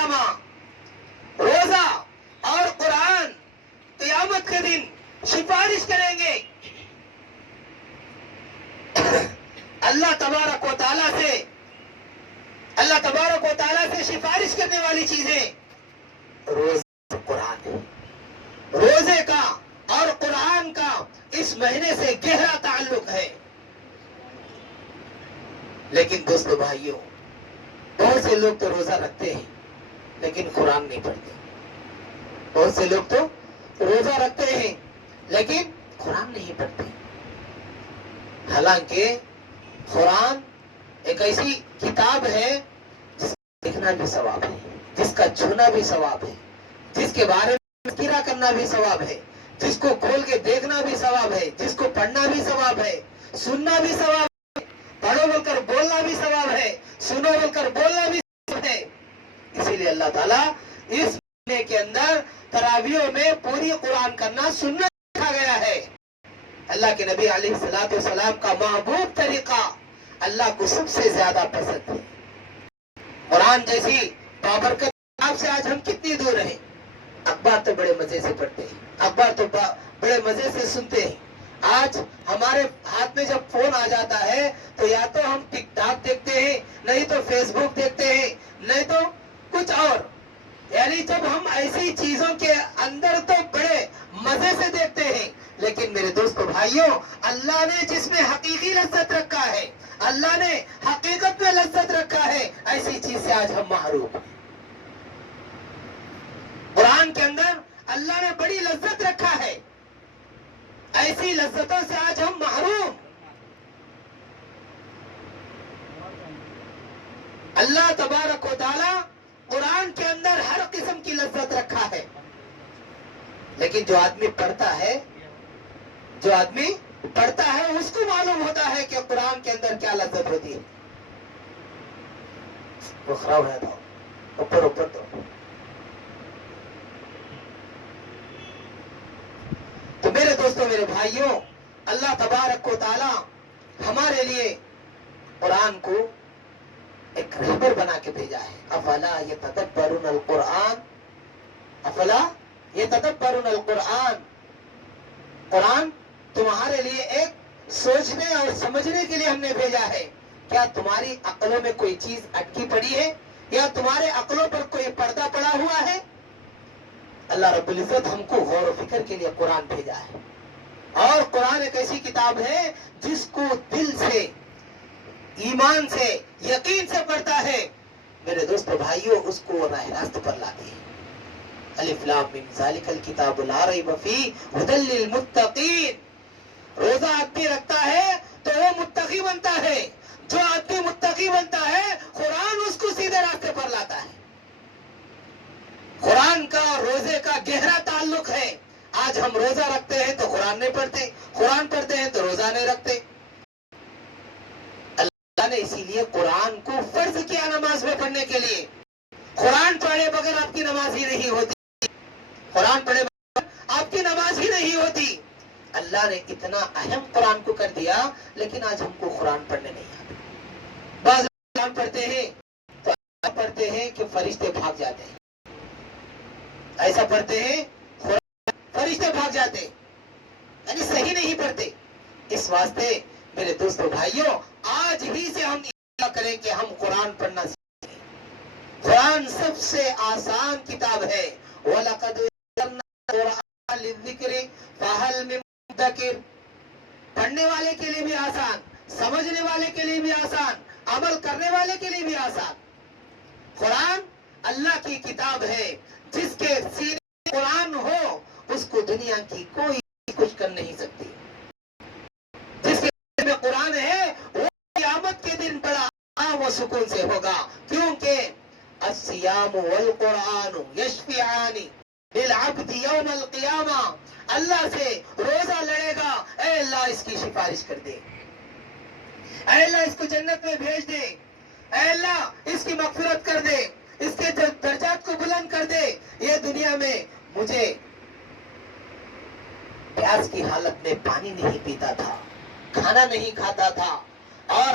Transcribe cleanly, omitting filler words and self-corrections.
والقیامہ، روزہ اور قرآن قیامت کے دن سفارش کریں گے اللہ تبارک و تعالیٰ سے۔ اللہ تبارک و تعالیٰ سے سفارش کرنے والی چیزیں روزہ اور قرآن ہے۔ روزے کا اور قرآن کا اس مہینے سے گہرا تعلق ہے۔ لیکن دوستو بھائیوں، بہت سے لوگ تو روزہ رکھتے ہیں لیکن قرآن نہیں پڑھتے۔ بہت سے لوگ تو روزہ رکھتے ہیں لیکن قرآن نہیں پڑھتے۔ حالانکہ قرآن ایک ایسی کتاب ہے جس کا لکھنا بھی ثواب ہے، جس کا چھونا بھی ثواب ہے، جس کے بارے میں تذکرہ کرنا بھی ثواب ہے، جس کو کھول کے دیکھنا بھی ثواب ہے، جس کو پڑھنا بھی ثواب ہے، سننا بھی ثواب ہے، پڑھو بول کر بولنا بھی ثواب ہے، سنو بول کر بولنا بھی ثواب ہے۔ اسی لیے اللہ تعالیٰ اس مہینے کے اندر تراویحوں میں پوری قرآن کرنا سنت رکھا گیا ہے۔ اللہ کے نبی علیہ الصلوۃ والسلام کا محبوب طریقہ اللہ کو سب سے زیادہ پسند ہے۔ قرآن جیسی بابرکت کتاب سے آج ہم کتنی دور ہیں۔ اخبار تو بڑے مزے سے پڑھتے ہیں، اخبار تو بڑے مزے سے سنتے ہیں۔ آج ہمارے ہاتھ میں جب فون آ جاتا ہے تو یا تو ہم ٹک ٹاک دیکھتے ہیں، نہیں تو فیس بک دیکھتے ہیں، نہیں تو کچھ اور۔ یعنی جب ہم ایسی چیزوں کے اندر تو بڑے مزے سے دیکھتے ہیں، لیکن میرے دوستو بھائیوں، اللہ نے جس میں حقیقی لذت رکھا ہے، اللہ نے حقیقت میں لذت رکھا ہے، ایسی چیز سے آج ہم محروم ہیں۔ قرآن کے اندر اللہ نے بڑی لذت رکھا ہے، ایسی لذتوں سے آج ہم محروم۔ اللہ تبارک و تعالی قرآن کے اندر ہر قسم کی لذت رکھا ہے، لیکن جو آدمی پڑھتا ہے اس کو معلوم ہوتا ہے کہ قرآن کے اندر کیا لذت ہوتی ہے۔ وہ خراب ہے تو اوپر تو میرے دوستوں، میرے بھائیوں، اللہ تبارک و تعالی ہمارے لیے قرآن کو ایک رہبر بنا کے بھیجا ہے۔ افلا یتدبرون القرآن، قرآن تمہارے لیے ایک سوچنے اور سمجھنے کے لیے ہم نے بھیجا ہے۔ کیا تمہاری عقلوں میں کوئی چیز اٹکی پڑی ہے یا تمہارے عقلوں پر کوئی پردہ پڑا ہوا ہے؟ اللہ رب العزت ہم کو غور و فکر کے لیے قرآن بھیجا ہے، اور قرآن ایک ایسی کتاب ہے جس کو دل سے، ایمان سے، یقین سے پڑھتا ہے، میرے دوستو بھائیوں، اس کو راہ راست پر لاتی ہے۔ الف لام میم ذالک الکتاب لا ریب فیہ ھدی للمتقین۔ روزہ آدمی رکھتا ہے تو وہ متقی بنتا ہے۔ جو آدمی متقی بنتا ہے، قرآن اس کو سیدھے راستے پر لاتا ہے۔ قرآن کا اور روزے کا گہرا تعلق ہے۔ آج ہم روزہ رکھتے ہیں تو قرآن نہیں پڑھتے، قرآن پڑھتے ہیں تو روزہ نہیں رکھتے۔ اللہ نے اسی لیے قرآن کو فرض کیا نماز میں پڑھنے کے لیے۔ قرآن پڑھے بغیر آپ کی نماز ہی نہیں ہوتی، قرآن پڑھے بغیر آپ کی نماز ہی نہیں ہوتی۔ اللہ نے اتنا اہم قرآن کو کر دیا، لیکن آج ہم کو قرآن پڑھنے نہیں آتا۔ بعض قرآن پڑھتے ہیں تو ایسا پڑھتے ہیں کہ فرشتے بھاگ جاتے ہیں، ایسا پڑھتے ہیں فرشتے بھاگ جاتے ہیں، یعنی صحیح نہیں پڑھتے۔ اس واسطے میرے دوستو بھائیوں، آج ہی سے ہم یہ کریں کہ ہم قرآن پڑھنا سیکھیں۔ قرآن سب سے آسان کتاب ہے۔ وَلَقَدْ يَسَّرْنَا الْقُرْآنَ لِلذِّكْرِ فَهَلْ مِن مُّدَّكِرٍ۔ پڑھنے والے کے لیے بھی آسان، سمجھنے والے کے لیے بھی آسان، عمل کرنے والے کے لیے بھی آسان۔ قرآن اللہ کی کتاب ہے، جس کے سینے میں قرآن ہو اس کو دنیا کی کوئی کچھ کر نہیں سکتی۔ جس کے سینے میں قرآن ہے وہ قیامت کے دن بڑا آرام و سکون سے ہوگا، کیونکہ الصیام والقرآن یشفعان للعبد یوم القیامہ۔ اللہ سے روزہ لڑے گا، اے اللہ اس کی سفارش کر دے، اے اللہ اس کو جنت میں بھیج دے، اے اللہ اس کی مغفرت کر دے، اس کے درجات کو بلند کر دے۔ یہ دنیا میں مجھے پیاس کی حالت میں پانی نہیں پیتا تھا، کھانا نہیں کھاتا تھا، اور